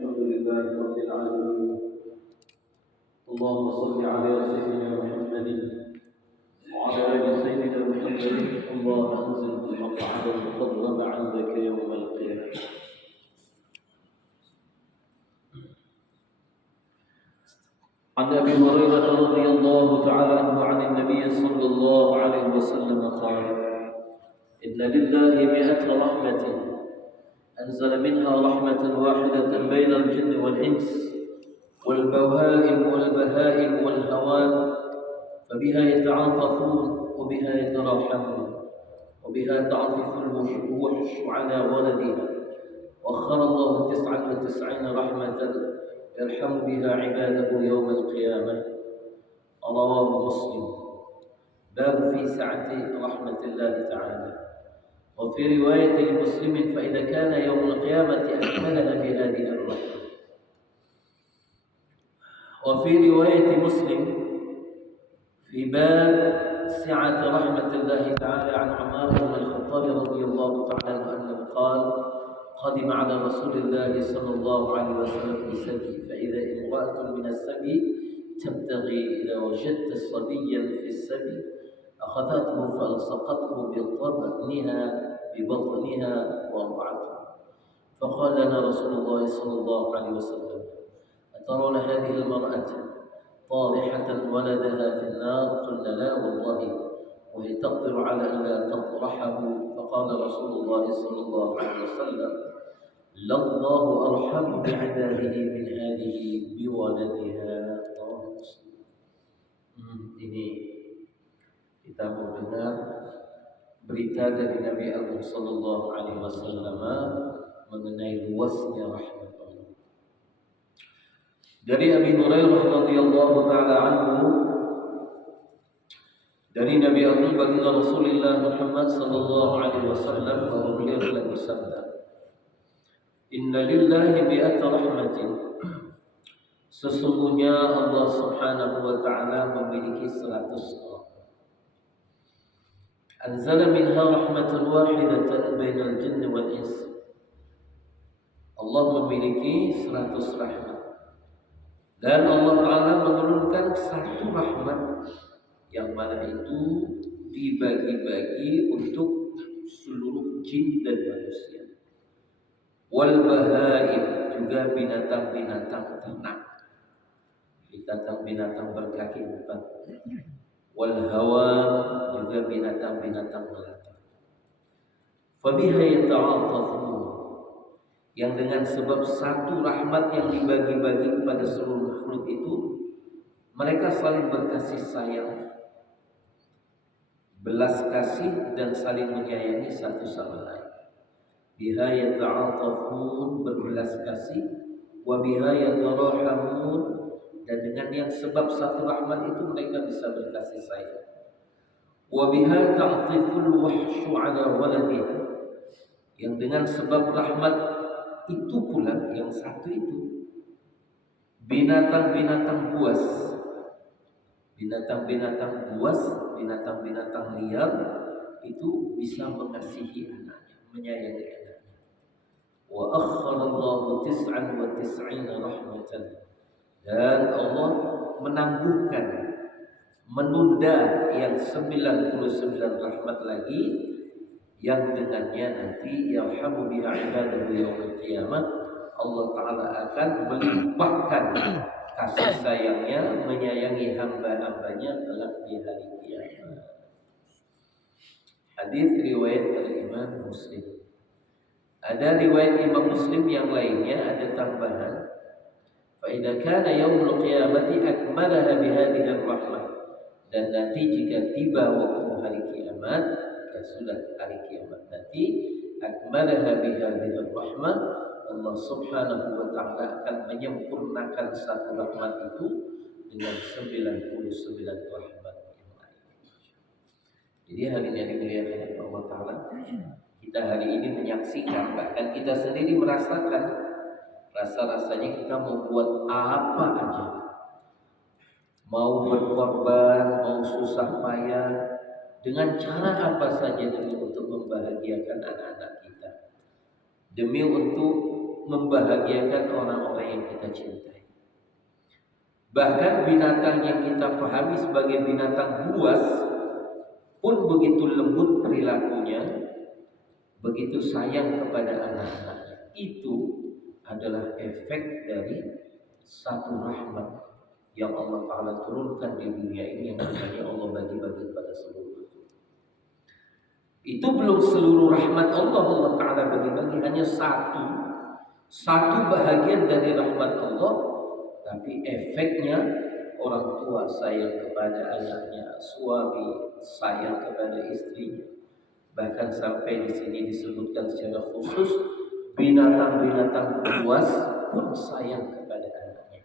الحمد لله رب العالمين. اللهم صل على سيدنا محمد وعلى آل سيدنا محمد. اللهم أنزل المقعد المفضل عندك يوم القيامة. عن أبي هريرة رضي الله تعالى عنه عن النبي صلى الله عليه وسلم قال: إن لله 100 رحمة أنزل منها رحمة واحدة بين الجن والإنس والبهائم والهوان، فبها يتعاطفون وبها يتراحمون وبها تعطف الوحش على ولدها، وأخر الله 99 رحمة يرحم بها عباده يوم القيامة. رواه مسلم. باب في سعة رحمة الله تعالى. وفي رواية لمسلم: فإذا كان يوم القيامة أكملها بهذه الرحمة. وفي رواية مسلم في باب سعة رحمة الله تعالى عن عمر بن الخطاب رضي الله تعالى عنه أنه قال: قدم على رسول الله صلى الله عليه وسلم بسبي، فإذا امرأة من السبي تبتغي، إذا وجدت صبيا في السبي أخذته فألصقته ببطنها وأرضعته، فقال لنا رسول الله صلى الله عليه وسلم: أترون هذه المرأة طارحة ولدها في النار؟ قلنا: لا والله، وهي تقدر على أن لا تطرحه. فقال رسول الله صلى الله عليه وسلم: لله أرحم بعباده من هذه بولدها. Ini kita mendengar berita dari Nabi Agung Sallallahu Alaihi Wasallam mengenai luasnya rahmat Allah. Dari Abi Hurairah radhiyallahu taala anhu, dari Nabi Agung baginda Rasulullah Muhammad sallallahu alaihi wasallam, bahwa beliau telah bersabda: Inna lillahi 100 rahmatin. Sesungguhnya Allah Subhanahu wa taala memiliki 100 rahmat. Anzala minha rahmatan wahidatan bainal jinni wal ins. Allah memiliki 100 rahmat. Dan Allah Ta'ala menurunkan 1 rahmat yang mana itu dibagi-bagi untuk seluruh jin dan manusia. Wal bahaim, juga binatang-binatang ternak, binatang-binatang berkaki 4. Wal hawan, juga binatang-binatang melata. Fabiha yata'atafun, yang dengan sebab 1 rahmat yang dibagi-bagi kepada seluruh makhluk itu, mereka saling berkasih sayang, belas kasih dan saling menyayangi satu sama lain. Biha yata'atafun, berbelas kasih, wa biha yatarahamun, dan dengan yang sebab 1 rahmat itu mereka bisa berkasih sayang. Wa biha ta'tiful wahsyu ala waladiha, yang dengan sebab rahmat itu pula, yang 1 itu, binatang-binatang buas, binatang-binatang liar itu bisa mengasihi anaknya, menyayangi anaknya. Wa akharallahu 99 rahmatan, dan Allah menangguhkan, menunda yang 99 rahmat lagi, yang dengannya nanti yarhamu biha ibadahu yaumil qiyamah, Allah Ta'ala akan melimpahkan kasih sayangnya, menyayangi hamba-hambanya kelak di hari kiamat. Hadis riwayat Imam Muslim. Ada riwayat Imam Muslim yang lainnya ada tambahan: fa idza kana yaumul qiyamati akmalaha bihadhihi rahmah, dan nanti jika tiba waktu hari kiamat, dan sudah hari kiamat nanti, akmalaha bihadhihi rahmah, Allah Subhanahu wa taala akan menyempurnakan 1 rahmat itu dengan 99 rahmat yang lain. Jadi hari ini dimuliakan Allah Ta'ala, kita hari ini menyaksikan, bahkan kita sendiri merasakan, rasa-rasanya kita mau buat apa aja, mau berkorban, mau susah payah, dengan cara apa saja demi untuk membahagiakan anak-anak kita, demi untuk membahagiakan orang-orang yang kita cintai. Bahkan binatang yang kita pahami sebagai binatang buas pun begitu lembut perilakunya, begitu sayang kepada anak-anaknya. Itu adalah efek dari satu rahmat yang Allah Ta'ala turunkan di dunia ini, yang namanya Allah bagi-bagi pada seluruh makhluk. Itu belum seluruh rahmat Allah Ta'ala bagi-bagi, hanya satu bahagian dari rahmat Allah. Tapi efeknya orang tua sayang kepada anaknya, suami sayang kepada istrinya. Bahkan sampai di sini disebutkan secara khusus binatang-binatang buas pun sayang kepada anaknya.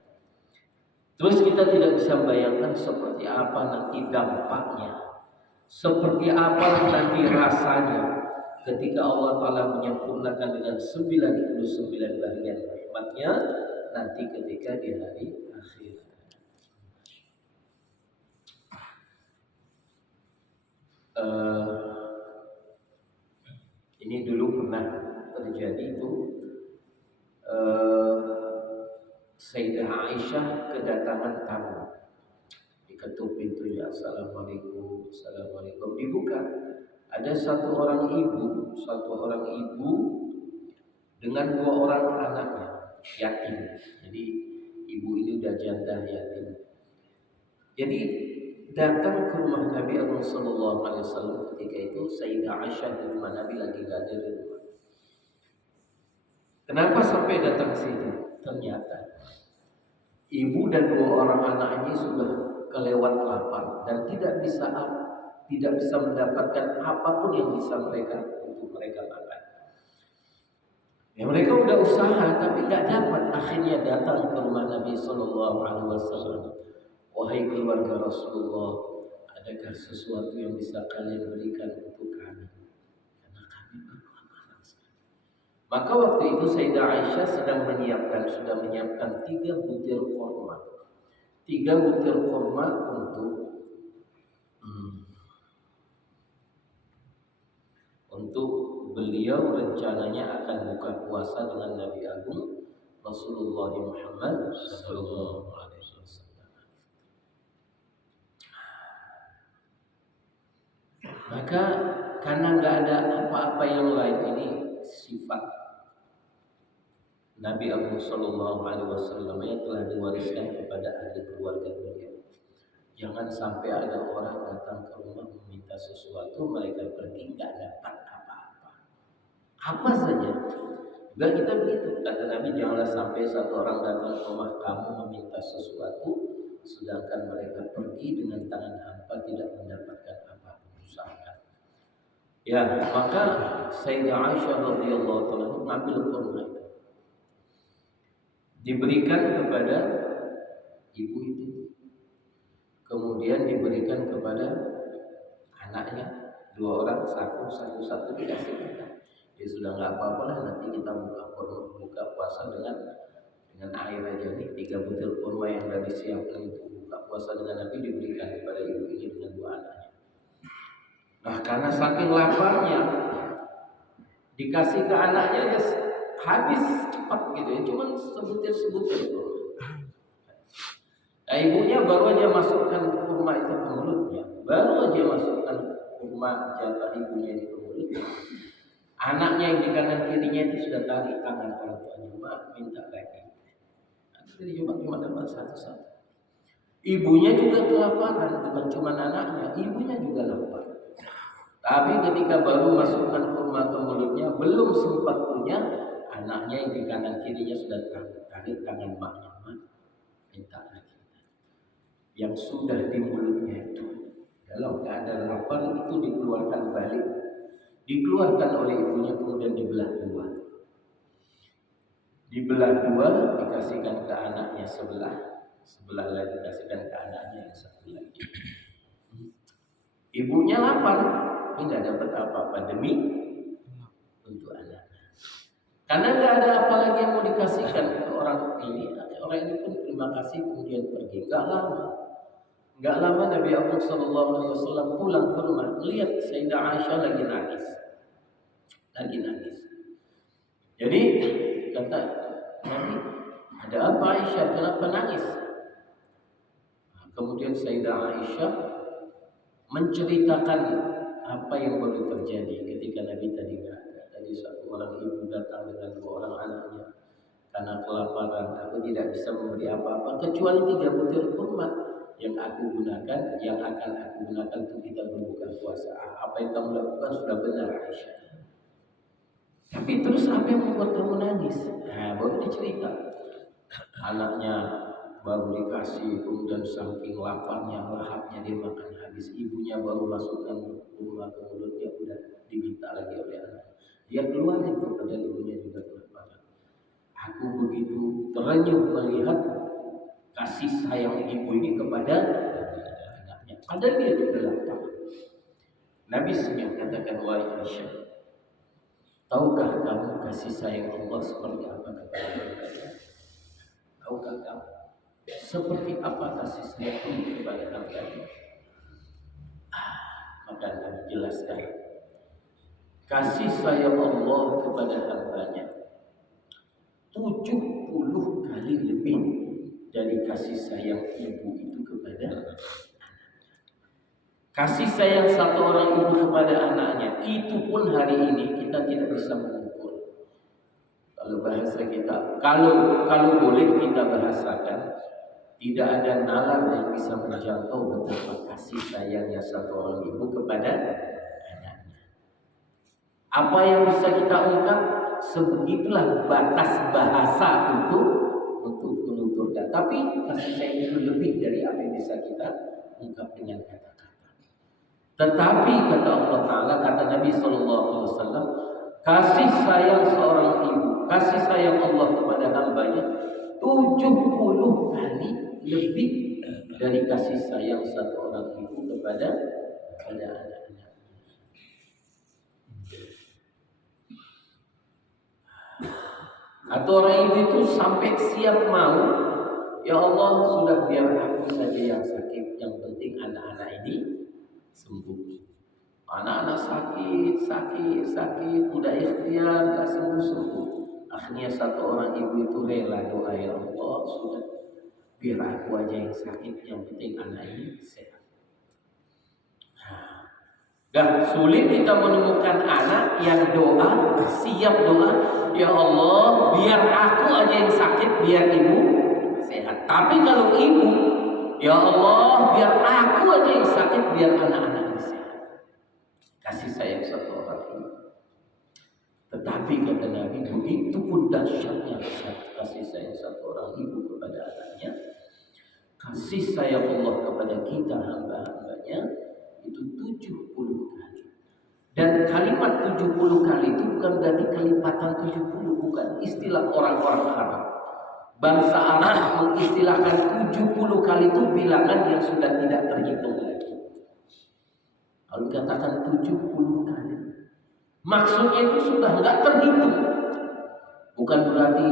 Terus kita tidak bisa membayangkan seperti apa nanti dampaknya, seperti apa nanti rasanya ketika Allah Ta'ala menyempurnakan dengan 99 bagian rahmatnya nanti ketika di hari akhir. Ini dulu pernah terjadi itu, Sayyidah Aisyah kedatangan tamu, diketuk pintunya, assalamualaikum, assalamualaikum, dibuka. Ada satu orang ibu dengan 2 orang anaknya yatim. Jadi ibu ini udah janda yatim. Jadi datang ke rumah Nabi Agung Sallallahu Alaihi Wasallam ketika itu Sayyidah Aisyah di rumah Nabi lagi gak ada di rumah. Kenapa sampai datang ke sini? Ternyata ibu dan 2 orang anak ini sudah kelewat lapar dan tidak bisa mendapatkan apapun yang bisa mereka makan. Ya, mereka udah usaha tapi nggak dapat. Akhirnya datang ke rumah Nabi Sallallahu Alaihi Wasallam. Wahai keluarga Rasulullah, adakah sesuatu yang bisa kalian berikan untuk kami? Karena kami berkelaparan sekali. Maka waktu itu Sayyidah Aisyah sudah menyiapkan 3 butir kurma. 3 butir kurma untuk beliau rencananya akan buka puasa dengan Nabi Agung Rasulullah Muhammad Sallallahu Alaihi Wasallam. Maka karena nggak ada apa-apa yang lain, ini sifat Nabi Agung Sallallahu Alaihi Wasallam yang telah diwariskan kepada ahli keluarga beliau. Jangan sampai ada orang datang ke rumah meminta sesuatu, mereka pergi nggak dapat apa saja. Juga kita begitu. Kata Nabi, janganlah sampai satu orang datang ke rumah kamu meminta sesuatu, sedangkan mereka pergi dengan tangan hampa tidak mendapatkan apa-apa. Usahakan. Ya, maka Sayyidah Aisyah radhiyallahu ta'ala mengambil kurma itu, diberikan kepada ibu itu, kemudian diberikan kepada anaknya 2 orang, satu dikasih. Ya sudah nggak apa-apa lah, nanti kita buka puasa dengan air aja nih. 3 butir kurma yang sudah disiapkan untuk buka puasa dengan Nabi diberikan kepada ibu ini dengan 2 anaknya. Nah, karena saking laparnya dikasih ke anaknya ya habis cepat gitu ya, cuman sebutir. Nah, ibunya baru aja masukkan kurma itu ke mulutnya, jatah ibunya itu ke mulutnya. Anaknya yang di kanan kirinya itu sudah tarik tangan orang tuanya, Mak, minta lagi. Jadi cuma dapat satu. Ibunya juga kelaparan, bukan cuma anaknya, ibunya juga lapar. Tapi ketika baru masukkan kurma ke mulutnya, belum sempat punya, anaknya yang di kanan kirinya sudah tarik tangan maknya, Mak, minta lagi. Yang sudah di mulutnya itu dalam keadaan lapar itu dikeluarkan balik. Dikeluarkan oleh ibunya, kemudian dibelah 2. Dikasihkan ke anaknya sebelah lagi dikasihkan ke anaknya yang satu lagi. Ibunya lapar, tidak dapat apa-apa demi untuk anaknya. Karena nggak ada apa lagi yang mau dikasihkan ke orang ini. Orang ini pun terima kasih kemudian pergi. Nggak lama Nabi Muhammad SAW pulang ke rumah, lihat Sayyidah Aisyah lagi nangis. Jadi kata Nabi, ada apa Aisyah? Kenapa nangis? Kemudian Sayyidah Aisyah menceritakan apa yang baru terjadi ketika Nabi tadi nggak ada. Tadi satu orang ibu datang dengan 2 orang anaknya. Karena kelaparan, aku tidak bisa memberi apa-apa kecuali 3 butir kurma yang aku gunakan, yang akan aku gunakan untuk kita berbuka puasa. Apa yang kamu lakukan sudah benar Aisyah. Tapi terus apa yang membuat kamu nangis? Nah, baru dicerita. Anaknya baru dikasih, kemudian saking laparnya, lahapnya dia makan habis. Ibunya baru masukkan kurma ke mulutnya, udah diminta lagi oleh anak. Dia keluar itu, padahal ibunya juga kelaparan. Aku begitu terenyuh melihat kasih sayang ibu ini kepada anaknya. Padahal dia juga lapar. Nabi senyum katakan, wahai Aisyah, tahukah kamu kasih sayang Allah seperti apa kepada hamba-Nya? Tahukah kamu seperti apa kasih sayang Allah kepada hamba-Nya? Maka Nabi jelaskan, kasih sayang Allah kepada hamba-Nya 70 kali lebih dari kasih sayang ibu itu kepada anaknya. Kasih sayang satu orang ibu kepada anaknya itu pun hari ini kita tidak bisa mengukur. Kalau bahasa kita, kalau boleh kita bahasakan, tidak ada nalar yang bisa menjangkau betapa kasih sayangnya satu orang ibu kepada anaknya. Apa yang bisa kita ungkap, sebegitulah batas bahasa untuk menuturkan. Tapi kasih sayang itu lebih dari apa yang bisa kita ungkap dengan kata-kata. Tetapi kata Allah Ta'ala, kata Nabi SAW, kasih sayang seorang ibu, kasih sayang Allah kepada hambanya 70 kali lebih dari kasih sayang satu orang ibu kepada anak-anak. Atau orang ibu itu sampai siap mau, ya Allah sudah biar aku saja yang sakit, yang penting anak-anak ini sembuh. Anak-anak sakit, udah ikhtiar, gak sembuh. Akhirnya satu orang ibu itu rela doa, ya Allah sudah biar aku aja yang sakit, yang penting anak ini sehat. Dan sulit kita menemukan anak yang doa, siap doa, ya Allah biar aku aja yang sakit, biar ibu sehat. Tapi kalau ibu, ya Allah biar aku aja yang sakit, biar anak-anak sehat. Kasih sayang satu orang ibu. Tetapi kata Nabi, begitu pun dahsyatnya kasih sayang satu orang ibu kepada anaknya, kasih sayang Allah kepada kita hamba-hambanya itu 70 kali. Dan kalimat 70 kali itu bukan berarti kelipatan 70, bukan. Istilah orang-orang Arab, bangsa Arab mengistilahkan 70 kali itu bilangan yang sudah tidak terhitung lagi. Kalau katakan 70 kali, maksudnya itu sudah nggak terhitung. Bukan berarti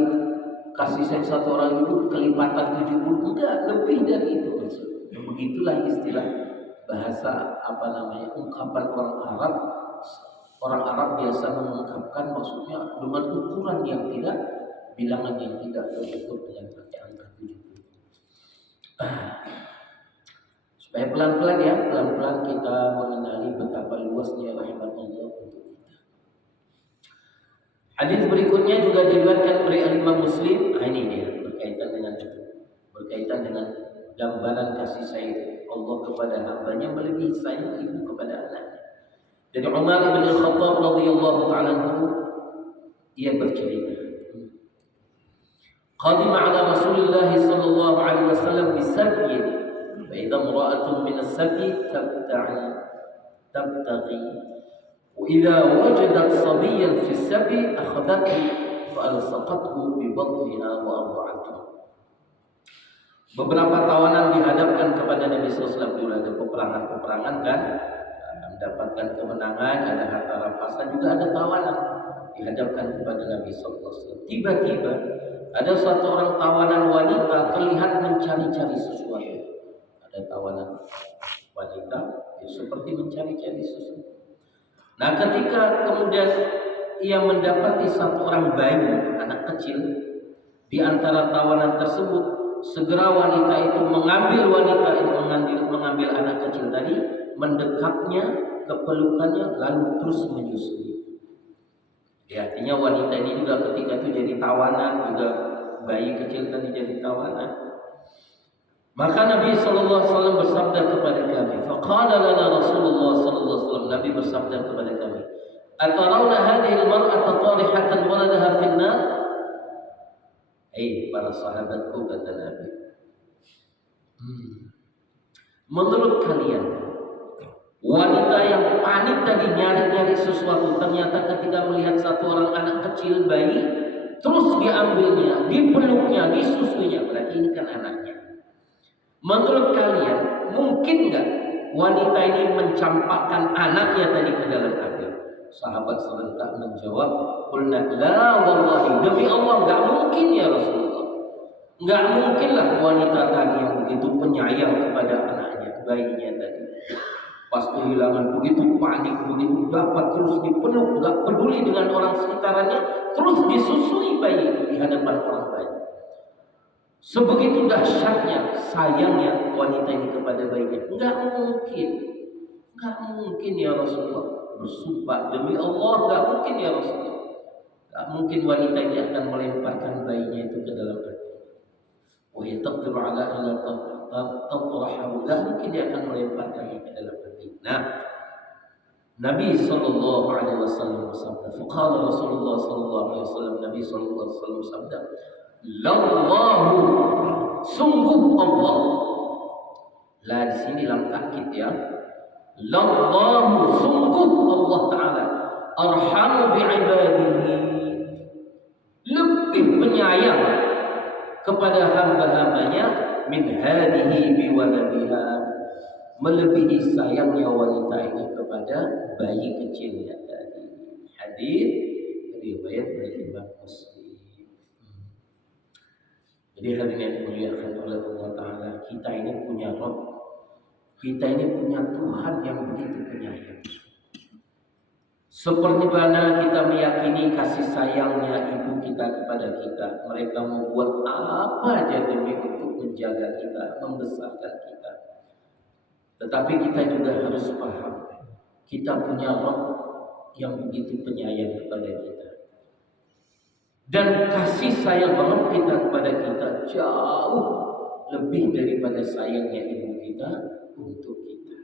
kasih sayang satu orang itu kelipatan 70, enggak, lebih dari itu maksudnya. Begitulah istilah bahasa ungkapan orang Arab. Orang Arab biasa mengungkapkan maksudnya dengan ukuran yang tidak, bilangan yang tidak terukur dengan pakai angka 70. Supaya pelan-pelan ya, pelan-pelan kita mengenali betapa luasnya rahmat Allah untuk kita. Hadis berikutnya juga diriwayatkan oleh Imam Muslim. Ini dia berkaitan dengan gambaran kasih sayang Allah kepada hambanya melebihi sayang ibu kepada anaknya. Dari Umar bin Khattab radhiyallahu ta'ala anhu, ia bercerita, qadima ala Rasulillah sallallahu alaihi wasallam bisabyin, fa idza imra'atun min as-sabyi tabtaghi wa idza wajadat sabiyyan fi as-sabyi akhadathu fa alsaqathu bi batniha wa arda'athu. Beberapa tawanan dihadapkan kepada Nabi SAW. Dulu ada peperangan kan, mendapatkan kemenangan, ada harta rampasan, juga ada tawanan dihadapkan kepada Nabi SAW. Tiba-tiba ada satu orang tawanan wanita terlihat mencari-cari sesuatu. Ada tawanan wanita seperti mencari-cari sesuatu. Nah, ketika kemudian ia mendapati satu orang bayi, anak kecil, di antara tawanan tersebut, segera wanita itu mengambil anak kecil tadi, mendekapnya ke pelukannya, lalu terus menyusui. Ya, artinya wanita ini juga ketika itu jadi tawanan, juga bayi kecil tadi jadi tawanan. Maka Nabi sallallahu alaihi wasallam bersabda kepada kami, faqala lana Rasulullah sallallahu alaihi wasallam, Nabi bersabda kepada kami, "Atarawna hadhihi al-mar'ata tarihatan waladaha fi an-nar?" Para sahabatku, kata Nabi, menurut kalian wanita yang panik tadi nyari-nyari sesuatu, ternyata ketika melihat satu orang anak kecil bayi, terus diambilnya, dipeluknya, disusuinya, berarti ini kan anaknya. Menurut kalian, mungkin nggak wanita ini mencampakkan anaknya tadi ke dalam api? Sahabat serentak menjawab, "Qulna la wallahi, demi Allah nggak mungkin ya Rasulullah. Nggak mungkinlah wanita tadi yang begitu penyayang kepada anaknya, bayinya tadi. Pas kehilangan begitu panik, begitu dapat terus dipeluk, nggak peduli dengan orang sekitarnya, terus disusui bayi itu di hadapan orang banyak. Sebegitu dahsyatnya sayangnya wanita ini kepada bayinya. Nggak mungkin ya Rasulullah. Bersumpah demi Allah, nggak mungkin ya Rasulullah. Nggak mungkin wanita ini akan melemparkan bayinya itu ke dalam api. Wahai taqdir ala ila tatrahu, nggak mungkin dia akan melemparkannya ke dalam api. Nah, Nabi sallallahu alaihi wasallam bersabda, faqala Rasulullah sallallahu alaihi wasallam, Nabi sallallahu alaihi wasallam bersabda, "Lallahu, sungguh Allah." La di sini lam takkid ya. Lallahu, sungguh Allah Ta'ala, arhamu bi'ibadihi, lebih penyayang kepada hamba-hambanya, min hadihi biwaladiha, melebihi sayangnya wanita ini kepada bayi kecilnya tadi. Hadis riwayat dari Imam Muslim. Jadi hadirin yang dimuliakan oleh Allah Ta'ala, kita ini punya Rabb, kita ini punya Tuhan yang begitu penyayang. Seperti mana kita meyakini kasih sayangnya ibu kita kepada kita. Mereka membuat apa aja demi untuk menjaga kita, membesarkan kita. Tetapi kita juga harus paham, kita punya Rabb yang begitu penyayang kepada kita. Dan kasih sayang Rabb kita kepada kita jauh lebih daripada sayangnya ibu kita untuk kita.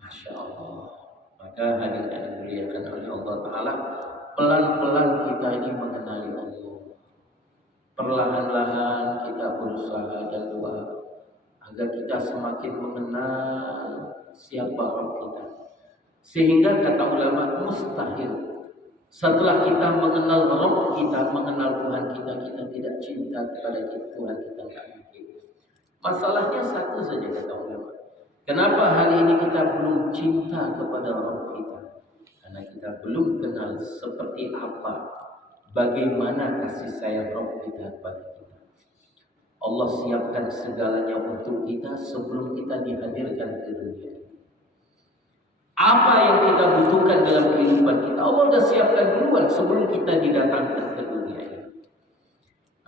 Masya Allah. Maka hadirin yang dimuliakan oleh Allah Ta'ala, pelan-pelan kita ini mengenali Allah. Perlahan-lahan kita berusaha dan doa agar kita semakin mengenal siapa Rabb kita. Sehingga kata ulama, mustahil setelah kita mengenal Rabb kita, mengenal Tuhan kita, kita tidak cinta kepada Tuhan kita, tidak mungkin. Masalahnya satu saja kata ulama. Kenapa hari ini kita belum cinta kepada Rabb kita? Karena kita belum kenal seperti apa, bagaimana kasih sayang Rabb kita kepada kita. Allah siapkan segalanya untuk kita sebelum kita dihadirkan ke dunia. Apa yang kita butuhkan dalam kehidupan kita, Allah sudah siapkan duluan sebelum kita didatangkan ke dunia ini.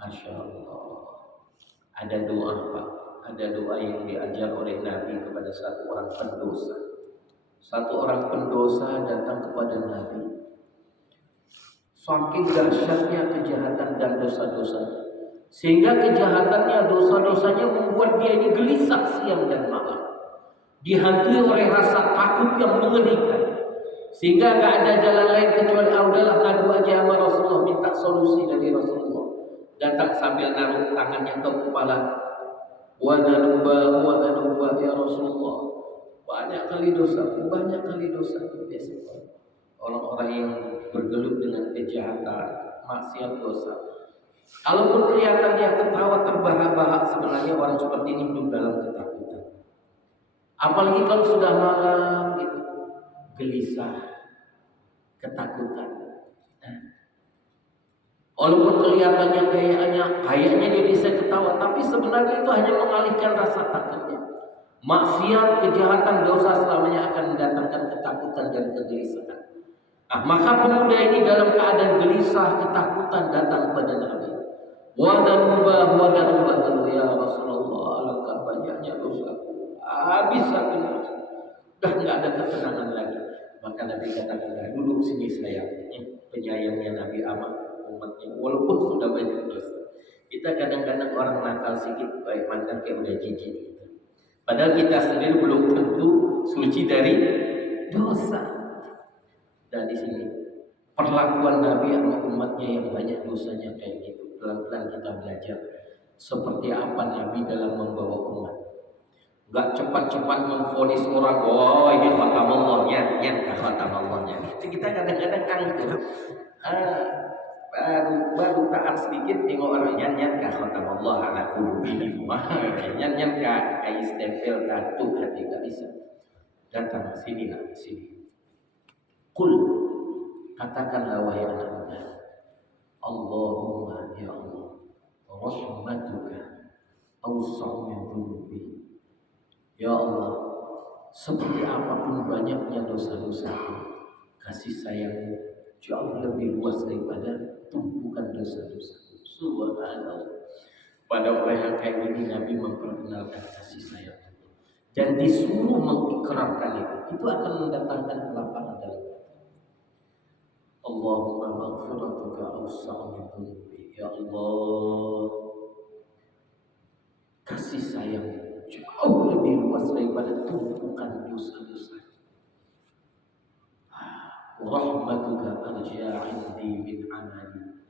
Masya Allah. Ada doa Pak, ada doa yang diajar oleh Nabi kepada satu orang pendosa. Satu orang pendosa datang kepada Nabi. Saking dahsyatnya kejahatan dan dosa-dosanya, sehingga kejahatannya, dosa-dosanya membuat dia ini gelisah siang dan malam. Dihantui oleh rasa takut yang mengerikan, sehingga gak ada jalan lain kecuali udahlah ngadu aja sama Rasulullah, minta solusi dari Rasulullah. Datang sambil naruh tangannya ke kepala, wadanuba ya Rasulullah, banyak kali dosa biasa. Orang-orang yang bergelut dengan kejahatan, maksiat, dosa, kalaupun kelihatan dia ketawa terbahak-bahak, sebenarnya orang seperti ini hidup dalam ketakutan. Apalagi kalau sudah malam itu gelisah, ketakutan. Walaupun kelihatannya kayaknya dia bisa ketawa, tapi sebenarnya itu hanya mengalihkan rasa takutnya. Maksiat, kejahatan, dosa selamanya akan mendatangkan ketakutan dan kegelisahan. Maka pemuda ini dalam keadaan gelisah, ketakutan datang pada Nabi. Wadanuba, ya Rasulullah, alangkah banyaknya dosaku. Habis aku ini, dah nggak ada ketenangan lagi. Maka Nabi katakan, duduk sini saya, penyayangnya Nabi amat umatnya, walaupun sudah banyak dosa. Kita kadang-kadang orang nakal sedikit, baik mantan kayak udah jijik. Padahal kita sendiri belum tentu suci dari dosa. Dan di sini perlakuan Nabi sama umatnya yang banyak dosanya kayak gitu. Pelan-pelan kita belajar seperti apa Nabi dalam membawa umat. Gak cepat-cepat memvonis orang, oh ini khatamallahnya, khatamallahnya. Itu kita kadang-kadang angkuh. Baru taat sedikit tengok orang nyan khatamullah ala qulubi nyan kayak stempel kartu hati gak bisa. Datang sini. Qul, katakanlah wahai anak muda, Allahumma ya Allah, rahmatuka awsa'u min dhunubi. Ya Allah, seperti apapun banyaknya dosa-dosaku, kasih sayangmu jauh lebih luas daripada tumpukan dosa-dosaku. Subhanallah. Pada orang yang kayak ini Nabi memperkenalkan kasih sayang dan disuruh mengikrarkan itu akan mendatangkan kelapangan dalam Allahumma maghfiratuka awsa'u min dhunubi. Ya Allah, kasih sayang jauh lebih luas daripada tumpukan dosa-dosa. Rahmatuka arja 'indi min amali.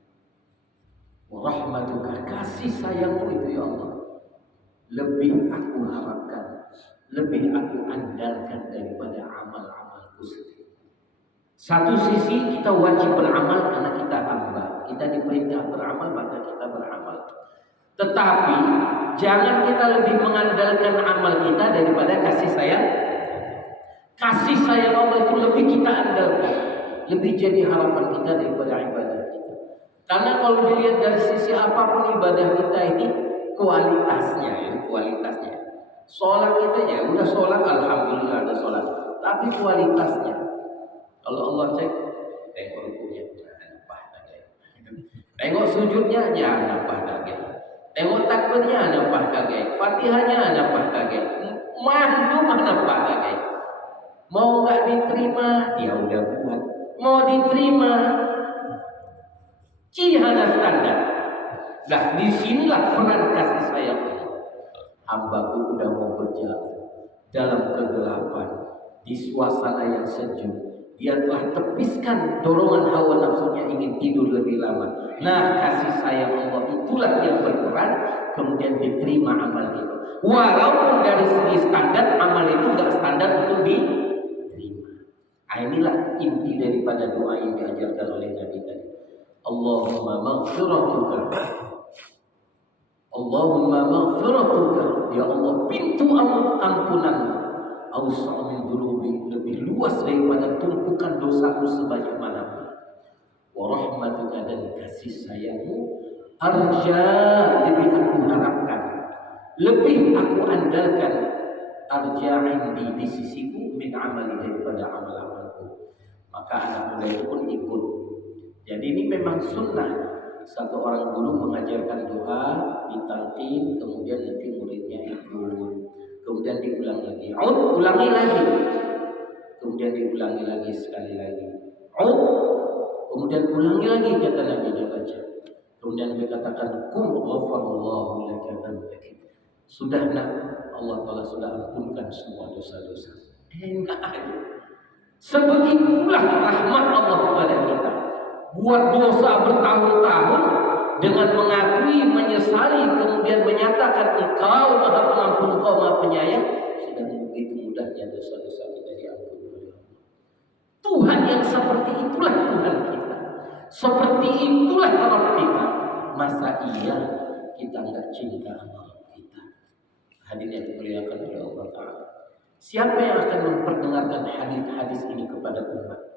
Rahmatuka, kasih sayangmu itu ya Allah, lebih aku harapkan, lebih aku andalkan daripada amal-amalku sendiri. Satu sisi kita wajib beramal karena kita hamba, kita diperintah beramal maka kita beramal. Tetapi jangan kita lebih mengandalkan amal kita daripada kasih sayang. Kasih sayang Allah itu lebih kita andalkan, lebih jadi harapan kita daripada ibadah kita. Karena kalau dilihat dari sisi apapun ibadah kita ini kualitasnya. Sholat kita ya udah sholat, alhamdulillah ada sholat. Tapi kualitasnya, kalau Allah cek, tengok rukunya nambah lagi, tengok sujudnya nambah lagi, tengok takbirnya nambah lagi, fatihahnya nambah lagi, mandu nambah lagi. Mau nggak diterima, dia udah buat. Mau diterima, cihana standar. Nah, disinilah peran kasih sayang. Hambaku udah mau berjalan dalam kegelapan, di suasana yang sejuk. Dia telah tepiskan dorongan hawa nafsunya ingin tidur lebih lama. Nah, kasih sayang Allah itulah yang berperan, kemudian diterima amal itu. Walaupun dari segi standar amal itu nggak standar untuk diterima. Inilah inti daripada doa yang diajarkan oleh Nabi tadi. Allahumma maghfiratuka, Allahumma maghfiratuka, ya Allah pintu ampunanmu, awsa'u min dhunubi, lebih luas daripada tumpukan dosaku sebanyak manapun. Wa rahmatuka, dan kasih sayangmu, arja, lebih aku harapkan, lebih aku andalkan, arja indi, di sisiku, min amali, daripada amal-amalku. Maka anak muda itu pun ikut. Jadi ini memang sunnah. Satu orang guru mengajarkan doa, ditalqin, kemudian nanti muridnya ikut. Kemudian diulang lagi, ulangi lagi, kemudian diulangi lagi sekali lagi, kemudian ulangi lagi, kata Nabi dia baca. Kemudian dia katakan, kum ghafarallahu laka dzambak. Sudah nak, Allah Ta'ala sudah ampunkan semua dosa-dosa. Enggak ada. Sebegitulah rahmat Allah kepada kita. Buat dosa bertahun-tahun, dengan mengakui, menyesali, kemudian menyatakan Engkau Maha Pengampun, Engkau Maha Penyayang, sudah begitu mudahnya dosa-dosa kita diampuni oleh Allah. Tuhan yang seperti itulah Tuhan kita, seperti itulah Rabb kita. Masa iya kita enggak cinta sama Rabb kita? Hadirin yang dimuliakan oleh Allah Ta'ala, siapa yang akan memperdengarkan hadis-hadis ini kepada umat?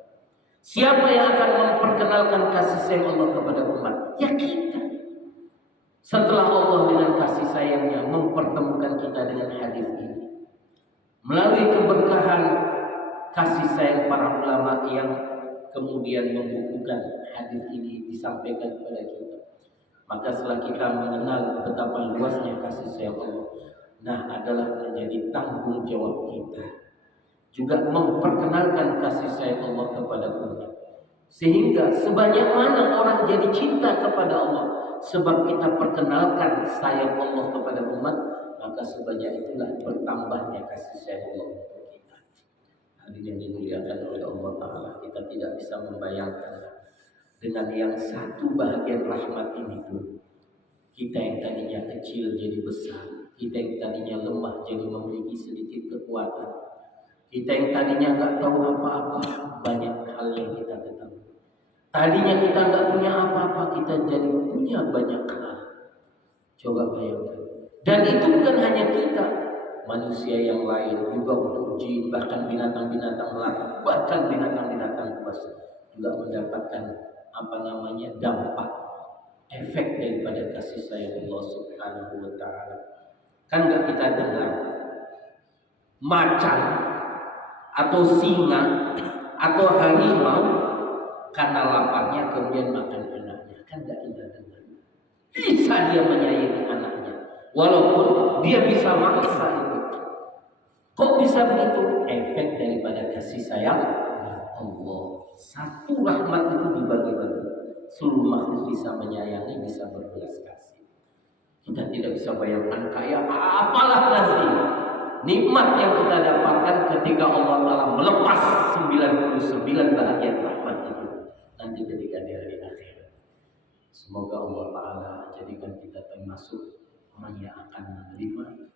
Siapa yang akan memperkenalkan kasih sayang Allah kepada umat? Ya kita. Setelah Allah dengan kasih sayangnya mempertemukan kita dengan hadis ini, melalui keberkahan kasih sayang para ulama yang kemudian membukukan hadis ini disampaikan kepada kita. Maka setelah kita mengenal betapa luasnya kasih sayang Allah, nah adalah menjadi tanggung jawab kita juga memperkenalkan kasih sayang Allah kepada umat. Sehingga sebanyak mana orang jadi cinta kepada Allah sebab kita perkenalkan sayang Allah kepada umat, maka sebanyak itulah bertambahnya kasih sayang Allah untuk kita. Hadirin yang dimuliakan oleh Allah Ta'ala, kita tidak bisa membayangkan dengan yang satu bahagian rahmat ini pun kita yang tadinya kecil jadi besar, kita yang tadinya lemah jadi memiliki sedikit kekuatan, kita yang tadinya nggak tahu apa-apa, banyak hal yang kita ketahui. Tadinya kita nggak punya apa-apa, kita jadi punya banyak hal. Coba bayangkan. Dan itu bukan hanya kita, manusia yang lain juga, untuk jin, bahkan binatang-binatang lain, bahkan binatang-binatang buas juga mendapatkan dampak, efek daripada kasih sayang Allah Subhanahu wa Ta'ala. Kan nggak kita dengar macan atau singa atau harimau karena laparnya kemudian makan anaknya, kan nggak kita dengar. Bisa dia menyayangi anaknya, walaupun dia bisa maksa itu. Kok bisa begitu? Efek daripada kasih sayang Allah. Satu rahmat itu dibagi-bagi, seluruh makhluk bisa menyayangi, bisa berbelas kasih. Kita tidak bisa bayangkan kayak apalah nanti nikmat yang kita dapatkan ketika Allah Ta'ala melepas 99 bahagian rahmat itu nanti ketika di hari akhir. Semoga Allah Ta'ala jadikan kita termasuk orang yang akan menerima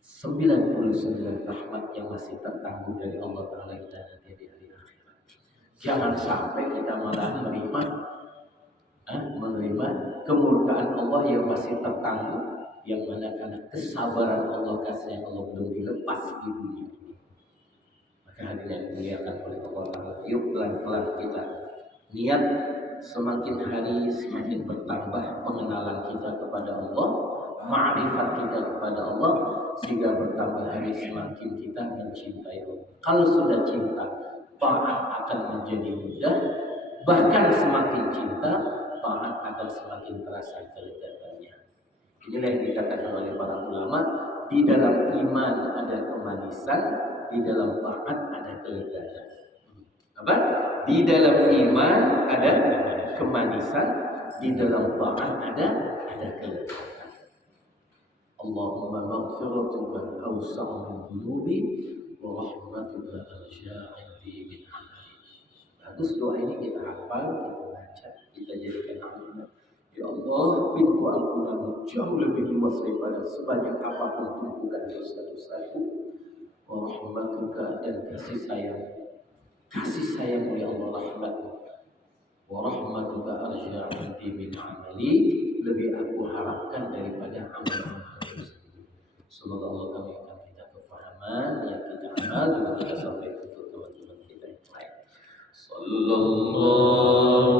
99 rahmat yang masih tertangguh dari Allah Ta'ala kita nanti di hari akhirat. Jangan sampai kita malah menerima kemurkaan Allah yang masih tertangguh, yang mana karena kesabaran Allah, kasih Allah belum dilepas di dunia ini. Maka hadirin dimuliakan oleh Allah Ta'ala, yuk pelan-pelan kita niat semakin hari semakin bertambah pengenalan kita kepada Allah, ma'rifat kita kepada Allah, sehingga bertambah hari semakin kita mencintai Allah. Kalau sudah cinta, taat akan menjadi mudah. Bahkan semakin cinta, taat akan semakin terasa kelezatannya. Inilah yang dikatakan oleh para ulama, di dalam iman ada kemanisan, di dalam taat ada kelezatan. Apa? Di dalam iman ada kemanisan, di dalam taat ada kelezatan. Allahumma maghfiratuka awsa'u min dhunubi wa rahmatuka arja'u min amali. Bagus doa ini kita hafal, kita baca, kita jadikan amal. Ya Allah, pintu ampunanmu jauh lebih luas daripada sebanyak apapun tumpukan dosa-dosaku. Wa rahmatuka, dan kasih sayangmu ya Allah, rahmatmu. Wa rahmatuka arja'u min amali, lebih aku harapkan daripada amal. Semoga Allah kami akan kita kefahaman yang kita amal, juga kita sampai untuk teman-teman kita yang lain. Sallallahu